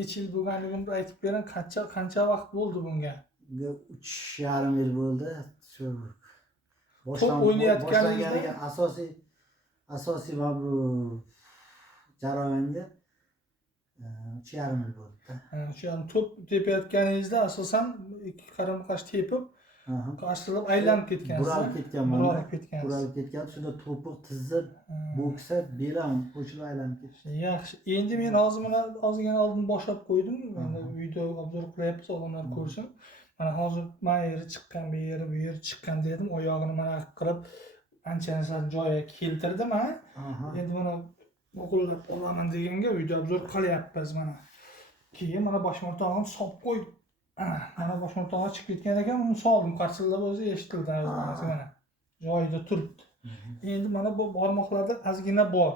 Necha yil bo'lganligini aytib bering, qancha vaqt bo'ldi bunga? 3,5 yil bo'ldi. Shu Top o'ynayotganingizda asosiy va bu jarayonga 3,5 yil bo'ldi. O'sha top tepayotganingizda asosan ikki qaram-qarshi tepib, qarsillab aylanib ketgansiz. Buralib ketgan. Shunda to'piq tizib, bo'ksa belam qo'shilib aylanib ketdi. Yaxshi. Endi men hozir mana ozgina oldin boshlab qo'ydim. Mana video obzor qilyapmiz, odamlar ko'rsin. Mana hozir mana yeri chiqqan, bu yeri chiqqan dedim. Oyog'ini mana qilib ancha narsani joyiga keltirdim, ha. Endi mana o'g'irlab olaman deganga video obzor qilyapmiz mana. Keyin mana bosh o'rtog'im solib qo'ydi. Mana bosh o'rtog'i chiqib ketgan ekan, uni soldim, qarsillab o'zi eshitildi mana. Joyida turibdi. Endi mana bu barmoqlarda ozgina bor.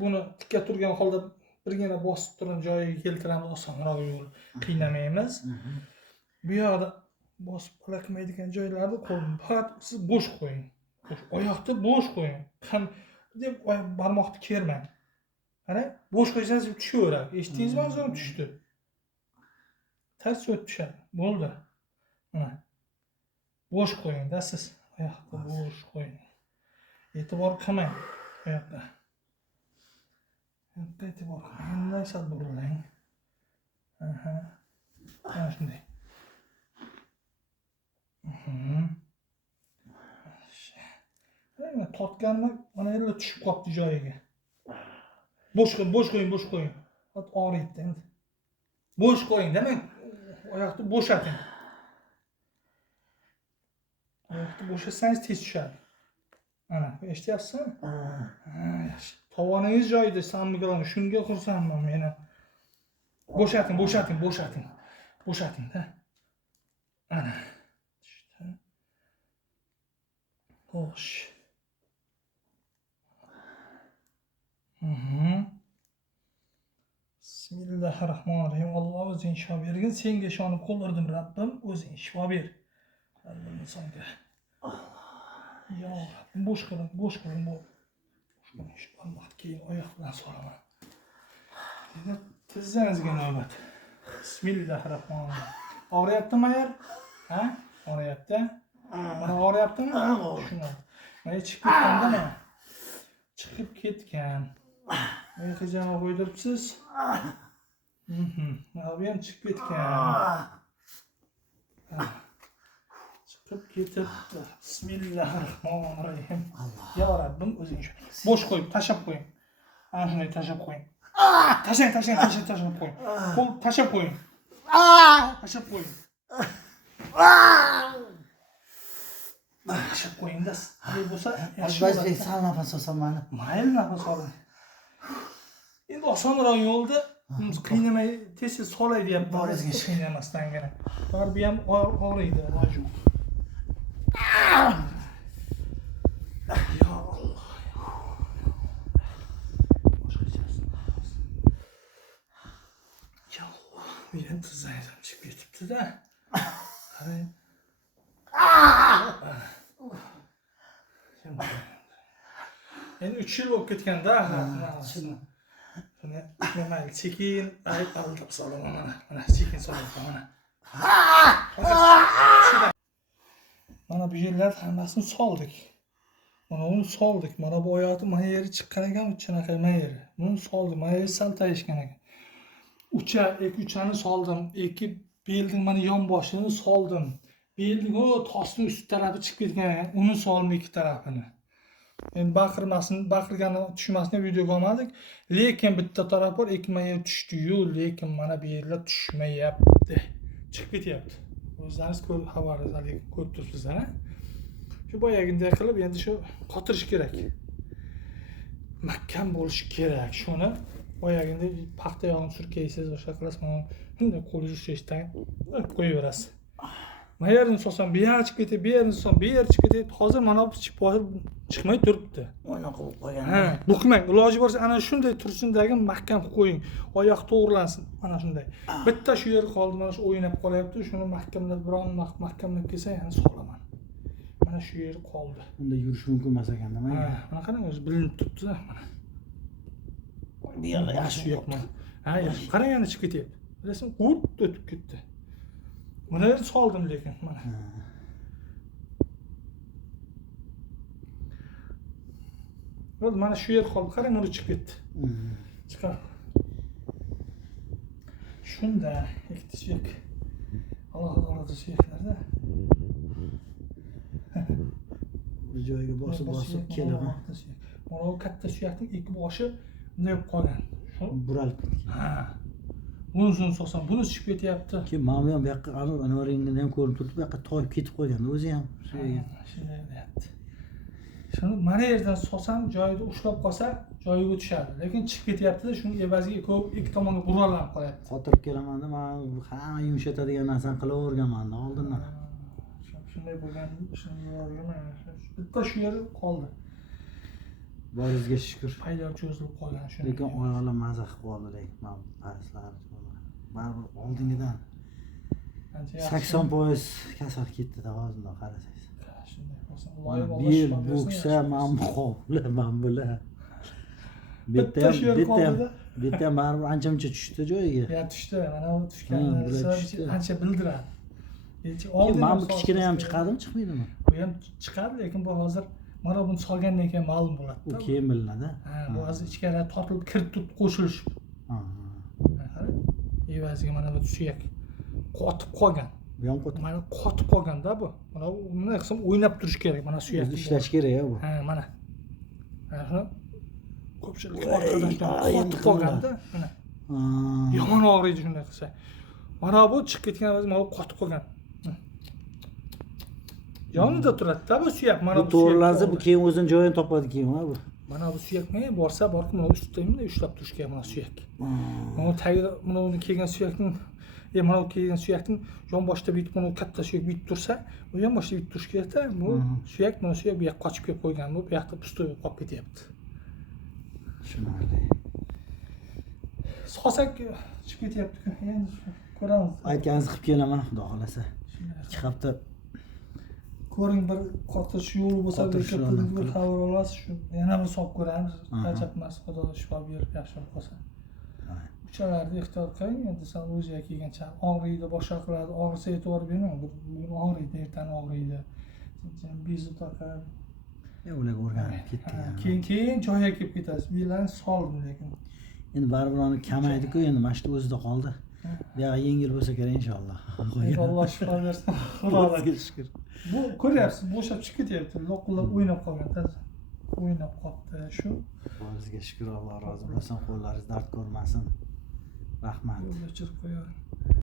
Buni tikka turgan holda birgina bosib turib joyiga keltiramiz, osonroq yo'l, qiynamaymiz. Bu yoqda bosib qolmaydigan joylarni qo'lni faqat siz bo'sh qo'ying. Oyoqni bo'sh qo'ying. Ham deb barmoqni kermang. Qarang, bo'sh qo'ysangiz tushaveradi. Eshitdingizmi, o'zim tushdi. Ters o'tib tushadi. Bo'ldi. Mana. Bo'sh qo'ying-da siz. Oyoqni bo'sh qo'ying. E'tibor qilmang oyoqqa. Yo'qqa e'tibor qilmang. Bunday sal burilang. Mana shunday. Mana tortganmi, mana yerlar tushib qolibdi joyiga. Bo'sh qo'ying. Og'riydi endi. Bo'sh qo'ying, demak, oyoqni bo'shating. Oyoqni bo'shatsangiz tez tushadi. Mana, eshityapsizmi? Yaxshi. Tovoningiz joyida, sammigalarni shunga xursandman men. Bo'shating. Bo'shating-da. Ana. Xo'sh. Bismillahirrohmanirrohim. Alloh o'zing shifo bergin. Senga ishonib qo'llardim, Rabbim, o'zing shifo ber. Rabbim insonga. Ya Rabbim, bo'sh qiling. Bo'sh qiling. Alloh keyin oyoq bilan solaman. Endi tizzangizga navbat. Bismillahirrohmanirrohim. Og'riyaptimi yer? Ha? Og'riyapti? Mana og'riyaptimi? Shuni. Mana chiqib ketganda mana. Chiqib ketgan. Mana hijama qo'ydiribsiz. Mana bu ham chiqib ketgan. Chiqib ketibdi. Bismillahirrohmanirrohim. Ya Rabbim, o'zing shu. Bo'sh qo'yib, tashab qo'ying. Ana shunday tashab qo'ying. Tashlang qo'ying. Qo'l tashab qo'ying. Tashab qo'ying. Tashab qo'ying-da. Bu bo'lsa, yaxshi bo'ladi. Sal nafas olsam mana. Mayli, nafas oling. Endi osonroq yo'lda qiynamay tez solay deyapman. Boringizga qiynamasdangina. Barbi ham og'riydi, iloji yo'q. Ya Alloh. Ya Alloh. Men tizzangizam chiqib ketibdi-da. Qarang. Endi 3 yil bo'lib ketganda, mayli, sekin aldab solaman mana. Sekin solaman mana. Mana bu yerlar hammasini soldik. Mana uni soldik. Mana bu oyoqni mana yeri chiqqan ekan, uchaqa mana yeri. Buni soldik. Mana yeri sal tayishgan ekan. Uchani soldim. Belning mana yon boshini soldim. Belning tosning ust tarafi chiqib ketgan ekan. Uni soldim ikki tarafini. Endi baqirgani tushmasini videoga olmadik. Lekin bitta taraf bor, mana yer tushdi-yu, lekin mana bu yerlar tushmayapti. Chiqib ketyapti. O'zlaringiz xabaringizni ko'rib turibsizlar, ha? Shu boyaginday qilib endi shu qotirish kerak. Mahkam bo'lishi kerak. Shuni boyaginday paxta yog'ini surkaysiz, o'sha qilasiz, mana bunday qo'lingizni ushlaysiz, qo'yaverasiz. Mana yerini solsam, bu yer chiqib ketadi, bu yerini solsam, bu yer chiqib ketadi. Hozir mana bu chiqmay turibdi. Mana qilib qo'ygan. Ha, buqmang. Iloji bo'lsa ana shunday tursindagi mahkam qilib qo'ying. Oyoq to'g'rilansin. Mana shunday. Bitta shu yer qoldi, mana shu o'ynab qolyapti. Shuni mahkamlab, biron mahkamlab kelsa, yana solaman. Mana shu yer qoldi. Unda yurish mumkin emas ekan, nima? Ha, mana qarang, o'zi bilinib turibdi-da mana. Bu yerlar yaxshi yo'qmi? Ha, yaxshi. Qarang, yana chiqib ketyapti. Bilasizmi, hut o'tib ketdi. Buni soldim lekin mana. Bo'ldi, mana shu yer qoldi. Qarang, uni chiqib ketdi. Chiqar. Shunda ikkita suyak. Alohida suyaklarda. Bir joyga bosib kelaman. Mana bu katta suyakning ikki boshi bunday bo'lib qolgan. Shu Buralib ketgan. ha. Bunisini solsam, buni chiqib ketyapti. Keyin mana bu ham bu yoqqa anvaringdan ham ko'rinib turibdi, bu yoqqa toyib ketib qolgan o'zi ham. Shunday bo'lyapti. Shuni mana yerdan solsam, joyida ushlab qolsa, joyiga tushadi. Lekin chiqib ketyapti-da, shuning evaziga ikki tomonga buralib qolyapti. Xotirib kelaman-da, men hamma yumshatadigan narsani qilaverganman-da oldindan. Shunday bo'lgan, shuni yuborganman. Bitta shu yer qoldi. Boringizga shukr. Paylar cho'zilib qolgan shuni. Lekin oyoqlar maza qilib qoldi lekin men payslari. Baribir oldingidan 80% kasal ketdi-da hozirdan qarasangiz. Shunday bo'lsa, loyib Bel, bo'ksa, men qo'llar, men bular. Bitta ham baribir ancha-muncha tushdi joyiga. Ya tushdi, mana bu tushganlar ancha bildiradi. Men bu kichkina ham chiqadimi, chiqmaydimi? Bu ham chiqadi, lekin bu hozir mana buni solgandan keyin ma'lum bo'ladi. U keyin bilinadi. Ha, bu hozir ichkari tortilib kirib turib qo'shilish. Evaziga mana bu suyak qotib qolgan. Bu ham qotib. Mana qotib qolganda bu. Mana bunday qilsam o'ynab turish kerak, mana suyak. Ishlash kerak bu. Ha, mana. Mana shuni ko'pchilik orqadan qotib qolganda, mana. Yomon og'riydi shunday qilsa. Mana bu chiqib ketgan evaziga mana bu qotib qolgan. Yonida turadi-da bu suyak, mana bu to'g'rilansa bu keyin o'zini joyini topadi keyin bu. Mana bu suyak borsa borib mana ustida ushlab turish kerak mana suyak. Mana tagida mana uni kelgan suyakning, mana bu kelgan suyakning yonboshida bitib mana katta suyak bitib tursa, u yonboshida bitib turish kerak-da. Bu suyak, mana suyak bu yoqqa qochib kelib qo'ygan, bu yoqda pustoy bo'lib qolib ketyapti. Tushunarli. Solsak chiqib ketyapti-ku. Endi ko'ramiz. Aytganingizni qilib kelaman, xudo xolasa. 2 hafta ko'ring, bir qotish yo'li bo'lsa bir xabar olasiz, shu yana bir solib ko'ramiz. Ajab emas, xudo shifo berib yaxshi bo'lib qolsa. Uchalarni ehtiyot qiling, endi san o'ziga kelgancha og'riydi, boshqa qiladi, og'risa e'tibor bermang. Bugun og'riydi, ertaga og'riydi. Bizni taqab ularga o'rganib ketdi. Keyin joyiga kelib ketasiz. Bilan soldim lekin. Endi baribir uni kamaydi-ku, endi mana shu o'zida qoldi. Bu yoq yengil bo'lsa kerak inshaalloh. Alloh shifo bersin. Xudoga shukr. Bu ko'ryapsiz, bo'shab chiqib ketyapti. Loqillab o'ynab qolgan, toza. O'ynab qoldi shu. Sizga shukr, Alloh rozi bo'lsin, qo'llaringiz dard ko'rmasin. Rahmat. Yo'lga chiqib qo'yaring.